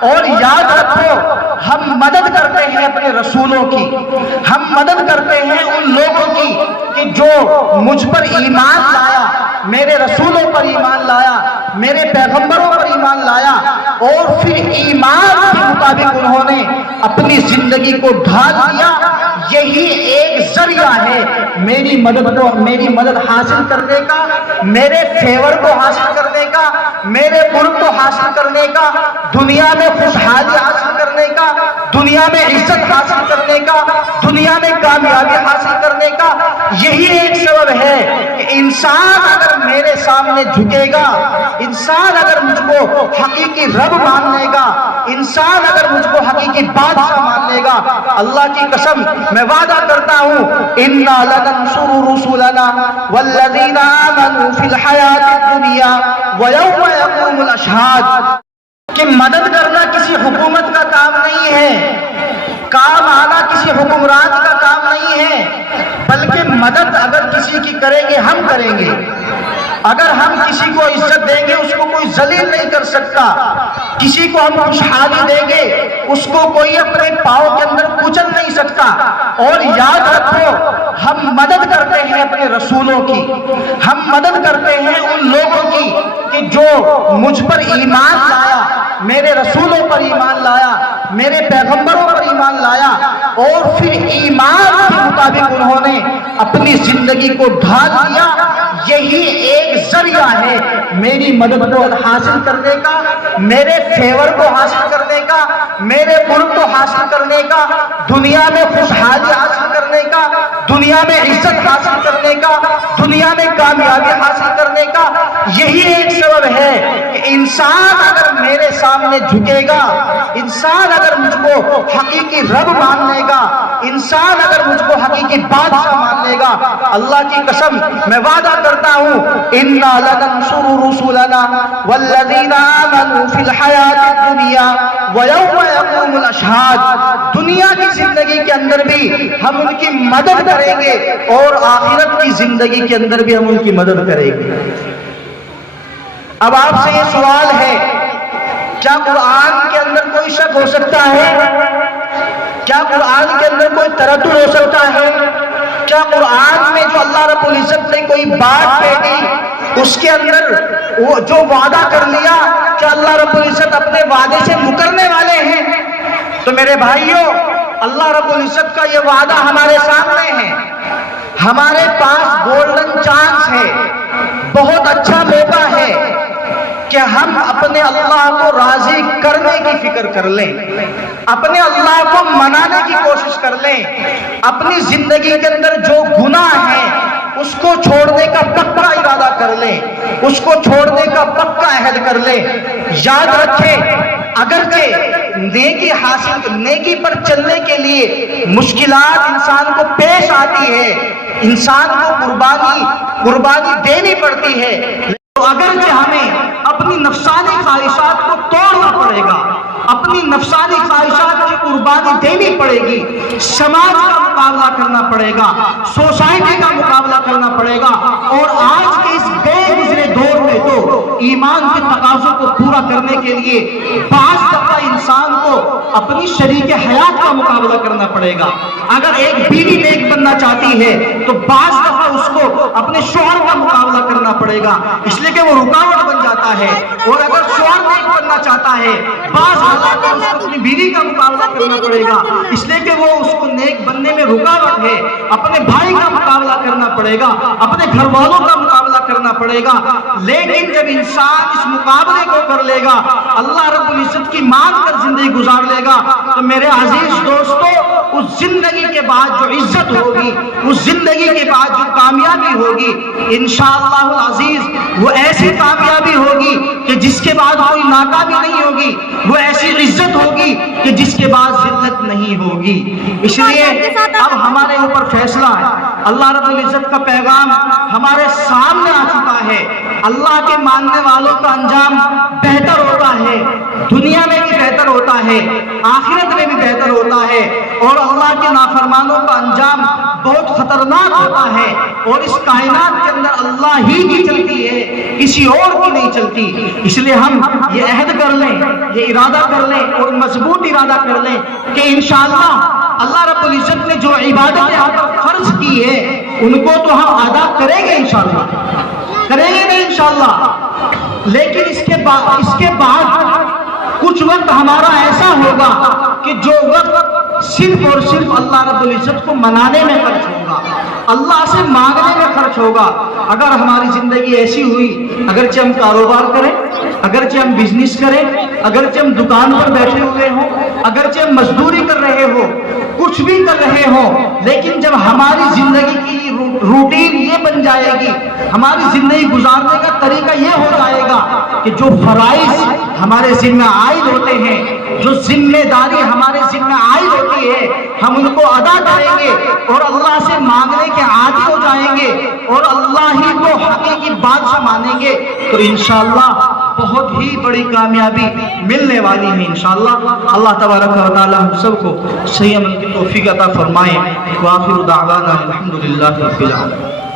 اور یاد رکھو ہم مدد کرتے ہیں اپنے رسولوں کی، ہم مدد کرتے ہیں ان لوگوں کی کہ جو مجھ پر ایمان لایا، میرے رسولوں پر ایمان لایا، میرے پیغمبروں پر ایمان لایا، اور پھر ایمان کے مطابق انہوں نے اپنی زندگی کو ڈھال دیا۔ یہی ایک ذریعہ ہے میری مدد حاصل کرنے کا، میرے فیور کو حاصل کرنے کا، میرے قرب کو حاصل کرنے کا، دنیا میں خوشحالی حاصل کرنے کا، دنیا میں عزت حاصل کرنے کا، دنیا میں کامیابی حاصل کرنے کا۔ یہی ایک سبب ہے کہ انسان اگر میرے سامنے جھکے گا، انسان اگر مجھ کو حقیقی رب مان لے گا، انسان اگر مجھ کو حقیقی بادشاہ مان لے گا، اللہ کی قسم میں وعدہ کرتا ہوں اِنَّا لَنَنْصُرُ رُسُلَنَا وَالَّذِينَ آمَنُوا فِي الْحَيَاةِ الدُّنْيَا وَيَوْمَ يَقُومُ الْأَشْهَادُ، کہ مدد کرنا کسی حکومت کا کام نہیں ہے، کام آنا کسی حکمران کا کام نہیں ہے، بلکہ مدد اگر کسی کی کریں گے ہم کریں گے۔ اگر ہم کسی کو عزت دیں گے اس کو کوئی ذلیل نہیں کر سکتا، کسی کو ہم خوشحالی دیں گے اس کو کوئی اپنے پاؤں کے اندر کچل نہیں سکتا۔ اور یاد رکھو ہم مدد کرتے ہیں اپنے رسولوں کی، ہم مدد کرتے ہیں ان لوگوں کی کہ جو مجھ پر ایمان لایا، میرے رسولوں پر ایمان لایا، میرے پیغمبروں پر ایمان لایا، اور پھر ایمان کے مطابق انہوں نے اپنی زندگی کو ڈھال دیا۔ یہی ایک ذریعہ ہے میری مدد کو حاصل کرنے کا، میرے فیور کو حاصل کرنے کا، میرے قرب کو حاصل کرنے کا، دنیا میں خوشحالی حاصل کرنے کا، دنیا میں عزت حاصل کرنے کا، دنیا میں کامیابی حاصل کرنے کا۔ یہی ایک سبب ہے کہ انسان اگر میرے سامنے جھکے گا، انسان اگر مجھ کو حقیقی رب مان لے گا، انسان اگر مجھ کو حقیقی بادشاہ مان لے گا، اللہ کی قسم میں وعدہ کرتا ہوں اِنَّا لَنَنْصُرُ رُسُلَنَا وَالَّذِينَ آمَنُوا فِي الْحَيَاةِ الدُّنْيَا وَيَوْمَ يَقُومُ الْأَشْهَادُ، دنیا کی زندگی کے اندر بھی ہم ان کی مدد کریں گے اور آخرت کی زندگی کے اندر بھی ہم ان کی مدد کریں گے۔ اب آپ سے یہ سوال ہے، کیا قرآن کے اندر کوئی شک ہو سکتا ہے؟ کیا قرآن کے اندر کوئی تردد ہو سکتا ہے؟ کیا قرآن میں جو اللہ رب العزت نے کوئی بات کہہ دی اس کے اندر وہ جو وعدہ کر لیا، کیا اللہ رب العزت اپنے وعدے سے مکرنے والے ہیں؟ تو میرے بھائیوں، اللہ رب العزت کا یہ وعدہ ہمارے سامنے ہے، ہمارے پاس گولڈن چانس ہے، بہت اچھا موقع ہے کہ ہم اپنے اللہ کو راضی کرنے کی فکر کر لیں، اپنے اللہ کو منانے کی کوشش کر لیں، اپنی زندگی کے اندر جو گناہ ہے اس کو چھوڑنے کا پکا ارادہ کر لیں، اس کو چھوڑنے کا پکا عہد کر لیں۔ یاد رکھیں اگرچہ نیکی پر چلنے کے لیے مشکلات انسان کو پیش آتی ہے، انسان کو قربانی دینی پڑتی ہے، تو اگرچہ ہمیں اپنی نفسانی خواہشات کو توڑنا پڑے گا، اپنی نفسانی خواہشات کی قربانی دینی پڑے گی، سماج کا مقابلہ کرنا پڑے گا، سوسائٹی کا مقابلہ کرنا پڑے گا، اور آج کے اس بے گزرے دور میں تو ایمان کے تقاضوں کو پورا کرنے کے لیے بعض دفعہ انسان کو اپنی شریک حیات کا مقابلہ کرنا پڑے گا۔ اگر ایک بیوی نیک بننا چاہتی ہے تو بعض دفعہ اس کو اپنے شوہر کا مقابلہ کرنا پڑے گا، اس لیے کہ وہ رکاوٹ بن جاتا ہے، اور اگر شوہر نیک بننا چاہتا ہے بعض حالات میں اس کو اپنی بیوی کا مقابلہ کرنا پڑے گا، اس لیے کہ وہ اس کو نیک بننے میں رکاوٹ ہے، اپنے بھائی کا مقابلہ کرنا پڑے گا، اپنے گھر والوں کا مقابلہ کرنا پڑے گا۔ لیکن جب انسان اس مقابلے کو کر لے گا، اللہ رب العزت کی مان کر زندگی گزار لے گا، تو میرے عزیز دوستو، اس زندگی کے بعد جو عزت ہوگی، اس زندگی کے بعد جو کامیابی ہوگی، انشاءاللہ العزیز وہ ایسی کامیابی ہوگی کہ جس کے بعد کوئی ناکامی نہیں ہوگی، وہ ایسی عزت ہوگی کہ جس کے بعد ذلت نہیں ہوگی۔ اس لیے اب ہمارے اوپر فیصلہ ہے، اللہ رب العزت کا پیغام ہمارے سامنے آ چکا ہے، اللہ کے ماننے والوں کا انجام بہتر ہوتا ہے، دنیا میں بھی بہتر ہوتا ہے، آخرت میں بھی بہتر ہوتا ہے، اور اللہ کے نافرمانوں کا انجام بہت خطرناک ہوتا ہے، اور اس کائنات کے اندر اللہ ہی کی چلتی ہے کہ کسی اور کی نہیں چلتی. اس لیے ہم یہ عہد کر لیں, یہ ارادہ کر لیں اور مضبوط ارادہ کر لیں کہ انشاءاللہ اللہ رب العزت نے جو عبادتیں ہم پر فرض کی ہے ان کو تو ہم ادا کریں گے انشاءاللہ, کریں گے نہیں انشاءاللہ. لیکن اس کے بعد کچھ وقت ہمارا ایسا ہوگا کہ جو وقت صرف اور صرف اللہ رب العزت کو منانے میں خرچ ہوگا, اللہ سے مانگنے میں خرچ ہوگا. اگر ہماری زندگی ایسی ہوئی, اگرچہ ہم کاروبار کریں, اگرچہ ہم بزنس کریں, اگرچہ ہم دکان پر بیٹھے ہوئے ہوں, اگرچہ ہم مزدوری کر رہے ہو, کچھ بھی کر رہے ہوں, لیکن جب ہماری زندگی کی روٹین یہ بن جائے گی, ہماری زندگی گزارنے کا طریقہ یہ ہو جائے گا کہ جو فرائض ہمارے ذمہ عائد ہوتے ہیں, جو ذمہ داری ہمارے ذمہ عائد ہوتی ہے, ہم ان کو ادا کریں گے اور اللہ سے مانگنے کے عادی ہو جائیں گے اور اللہ ہی کو حقیقی بادشاہ مانیں گے, تو انشاءاللہ بہت ہی بڑی کامیابی ملنے والی ہے انشاءاللہ. اللہ تبارک و تعالی ہم سب کو صحیح عمل کی توفیق عطا فرمائے. وآخر دعوانا الحمدللہ رب العالمین.